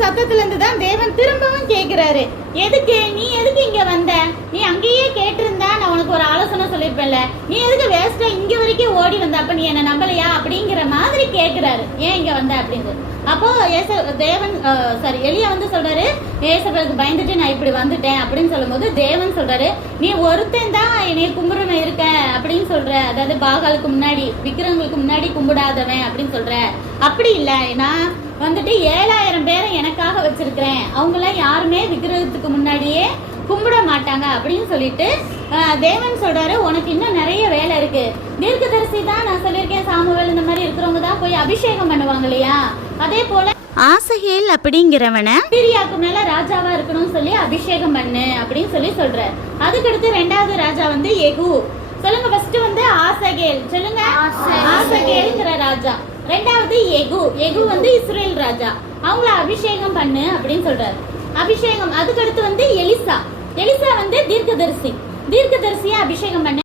சத்தத்துல இருந்து தான் தேவன் திரும்பவும் கேக்குறாரு, நீ எதுக்கு இங்க வந்த? நீ அங்கேயே கேட்டிருந்தா நான் உனக்கு ஒரு ஆலோசனை சொல்லிருப்பேன்ல, நீ எதுக்கு வேஸ்டா இங்க வரைக்கும் ஓடி வந்த? அப்ப நீ என்ன நம்பலையா அப்படிங்கிற மாதிரி கேக்குறாரு, ஏன் இங்க வந்த அப்படின்னு. அப்போ எலியா வந்து சொல்றாரு, ஏசபேலுக்கு பயந்துட்டு நான் இப்படி வந்துட்டேன் அப்படின்னு சொல்லும் போது தேவன் சொல்றாரு, நீ ஒருத்தன் தான் என்னைய கும்பிடணும் இருக்க அப்படின்னு சொல்ற, அதாவது பாகாலுக்கு முன்னாடி விக்கிரங்களுக்கு முன்னாடி கும்பிடாதவன் அப்படின்னு சொல்ற. அப்படி இல்லை, நான் வந்துட்டு 7000 பேரை எனக்காக வச்சிருக்கிறேன், அவங்களாம் யாருமே விக்கிரகத்துக்கு முன்னாடியே கும்பிட மாட்டாங்க அப்படின்னு சொல்லிட்டு தேவன் சொல்றாரு, உனக்கு இன்னும் நிறைய வேலை இருக்கு. தீர்க்கதரிசி தான் நான் சொல்லியிருக்கேன், சாமுவேல் இந்த மாதிரி இருக்கிறவங்க தான் போய் அபிஷேகம் பண்ணுவாங்க இல்லையா, அதே போல ஆசகேல் அப்படிங்கிறவனை சீரியாவுக்கு மேல ராஜாவா இருக்கணும்னு சொல்லி அபிஷேகம் பண்ணு அப்படின்னு சொல்லி சொல்ற. அதுக்கடுத்து 2வது ராஜா வந்து யெகூ. சொல்லுங்க, ஃபர்ஸ்ட் வந்து ஆசகேல், சொல்லுங்க ஆசகேல்ங்கிற ராஜா. 2வது யெகூ வந்து இஸ்ரேல் ராஜா, அவங்கள அபிஷேகம் பண்ணு அப்படின்னு சொல்றாரு. அபிஷேகம். அதுக்கடுத்து வந்து எலிசா வந்து தீர்க்கதரிசியா அபிஷேகம் பண்ணு.